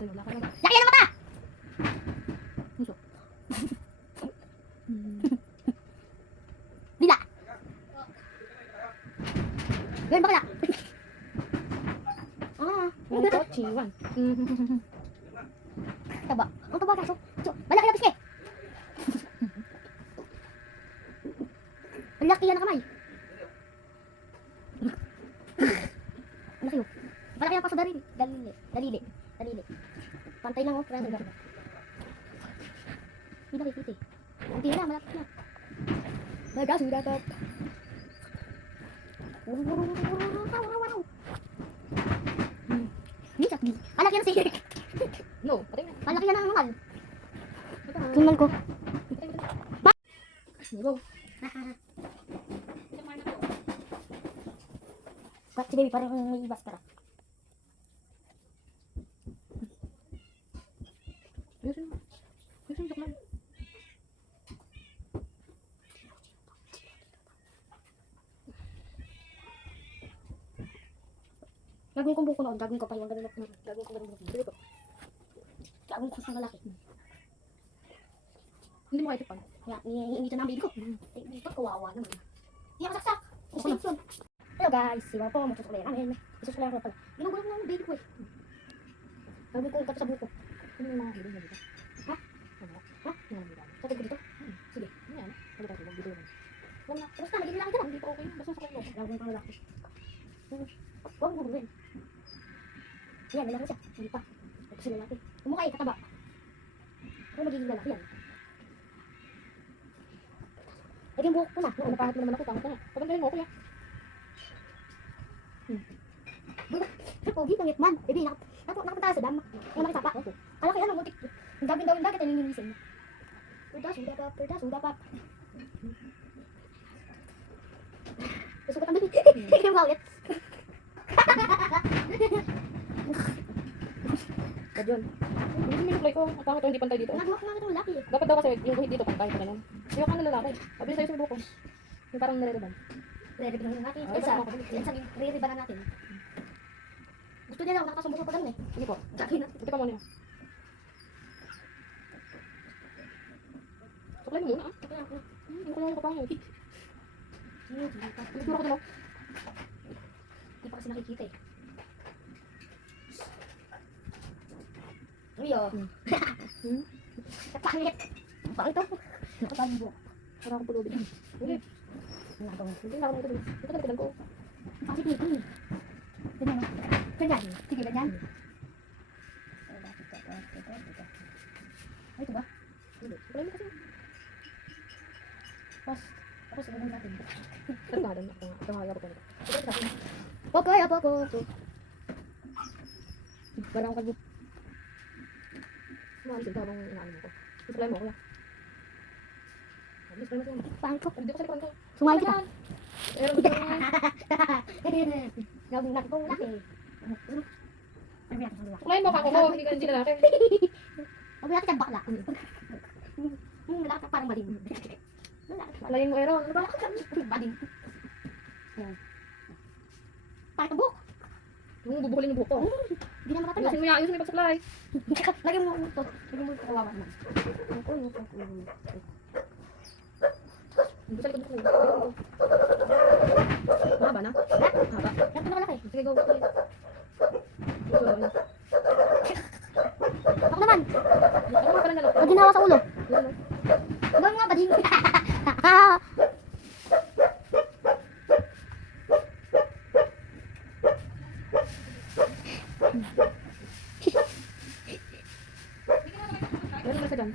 Laki yan ang mata! Puso. Dila! Gawin bakla! Chiwan. Taba. Ang taba kaso. Malaki na piske! Ang laki yan ang kamay. Ang laki oh. Malaki ang paso dalili. Dalili. Pantay lang oh. Hindi nakikita eh. Hindi na, malaki na. Sudah top. Wow. Nisak di. Malaki yan si. No, patay na. Malaki yan ang mangal. Tingnan ko. Go. Si baby parang may ibas ka. Ayusin yung sukman. Gagawin kong buko noon. Gagawin ko pa yung ganun. Gagawin ko ganun. Gagawin ko sa malaki. Hindi mo kayo tipan. Kaya, iniingitan na ang baby ko. Eh, dito, kawawa naman. Hindi ako saksak. Extension. Hello guys, si Wapo, magsusuklayan namin. Isusuklayan ko pala. Ginagulong na ang baby ko eh. Gagawin ko yung sa buko. Ano yung mga hilo na dito? Ha? Ha? Yung mga hilo. Sabi ko dito. Sige. Ayan. Sabi tayo, mag-video na. Huwag na. Basta, magiging laki ka lang. Hindi pa okay. Basta sa kayo. Gagawin ko ang lalaki. Huwag mo gagawin. Yan, lalaki siya. Hindi pa. Ito siya lalaki. Umukha eh, kataba. Pero magiging lalaki yan. Lagyan buhok ko na. Ano pa naman ako? Pangit na. Pagandalin mo ako ya. Pero pogi, pangit man. Baby, nakapunta sa dam. Yung nakisapa. Alaki yan, muntik. Ang daming dagat, ay nilinisin mo. Suda pa. Susukat ang baby. Hindi mo ulit. Kadyon. Hindi minuklay ko. Ang pangit hindi pantay dito. Nagawa ko nga ito lalaki eh. Dapat daw kasi yung guhit dito pantay pa ganun. Yung kang lalaki. Sabi sa'yo sa buko. Yung parang nare-reban. Re-ribanan na natin. Ay, Isa, tama ka. isa re-ribanan natin. Gusto niya lang, nakakasumbong pa ganun eh. Hindi po. Sabi na. Ito pa muna. Suklay mo muna ah. Kaya ako. Hindi ko lang yung kapangit. Siguro ko din oh. Hindi pa kasi nakikita eh. Uyo. Kapangit. Ang pangit to. Nakapangit buhok. Para akong pulubin. Hindi. Hindi na ako nito. Ito talaga ko. Kasi dito eh. Ganyan o. Ganyan. Sige, ganyan. Ay, ito ba? Hindi. Suklay mo kasi. Tapos gagawin natin. Ito nga din. Ito nga yabot ko nito. Poko. Para akong kalbo. Maalisin ka habang inaano mo ko. Suklay mo kuya. Suklay mo siya. Pangit ko. Hindi ko sa likod ko. Sumali kita. Pero gusto ko. Gawin natin kung laki. Suklay mo ka ako. Hindi na laki. Gawin natin kang bakla. Lalaki parang bading. Alayin mo Aaron. Ano ba? Bading. Pangit ang buhok. Yung bubukulin yung buhok ko. Hindi na makatagal. Ayusin mo yan. Ayusin mo yung pagsuklay. Lagyan mo ito. Lagyan mo ito. Kawawa naman. Hindi sa likod ko. Mahaba na? Mahaba. Yan ito nakalaki. Sige, go. Ako naman. Ano nga pala nalok? Ang ginawa sa ulo. Yun, no? Gawin nga bading. Meron na sa dyan.